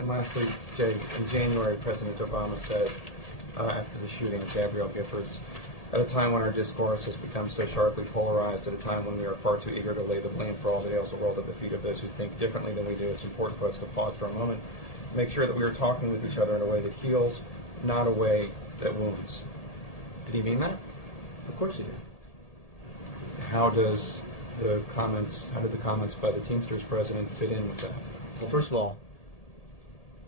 And lastly, Jay, in January, President Obama said, after the shooting of Gabrielle Giffords, at a time when our discourse has become so sharply polarized, at a time when we are far too eager to lay the blame for all the ills of the world at the feet of those who think differently than we do, it's important for us to pause for a moment, make sure that we are talking with each other in a way that heals, not a way that wounds. Did he mean that? Of course he did. How did the comments by the Teamsters president fit in with that? Well, first of all,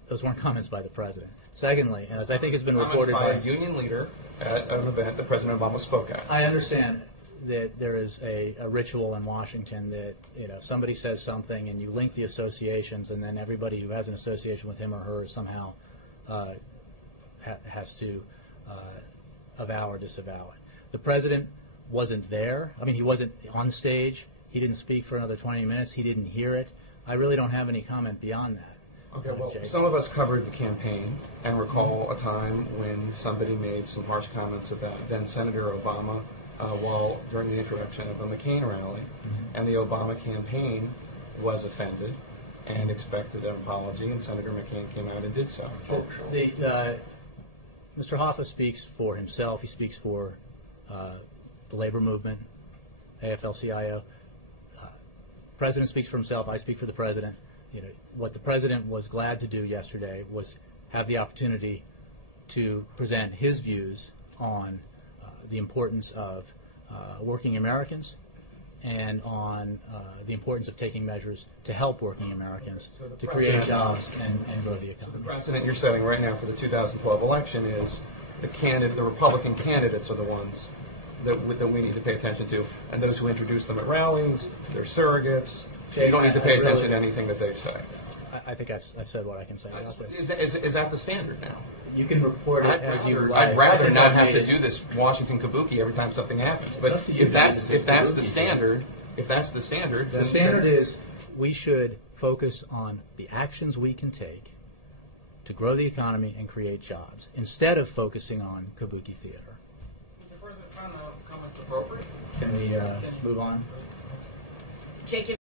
those weren't comments by the president. Secondly, as I think has been reported by a union leader at an event that President Obama spoke at. I understand that there is a ritual in Washington that, you know, somebody says something and you link the associations, and then everybody who has an association with him or her somehow has to avow or disavow it. The president wasn't there. I mean, he wasn't on stage. He didn't speak for another 20 minutes. He didn't hear it. I really don't have any comment beyond that. Okay, well, some of us covered the campaign and recall a time when somebody made some harsh comments about then-Senator Obama while during the introduction of a McCain rally, and the Obama campaign was offended and expected an apology, and Senator McCain came out and did so. Mr. Hoffa speaks for himself. He speaks for the labor movement, AFL-CIO. President speaks for himself. I speak for the president. You know, what the president was glad to do yesterday was have the opportunity to present his views on the importance of working Americans and on the importance of taking measures to help working Americans to create jobs and grow the economy. The precedent you're setting right now for the 2012 election is the Republican candidates are the ones that we need to pay attention to, and those who introduce them at rallies, they're surrogates. You don't need to pay attention to anything that they say. I think I've said what I can say about this. Is that the standard now? You can report it as you like. I'd rather not have to do this Washington kabuki every time something happens. But if that's the standard, then the standard is we should focus on the actions we can take to grow the economy and create jobs instead of focusing on kabuki theater. Comments appropriate? Can we move on? Jake,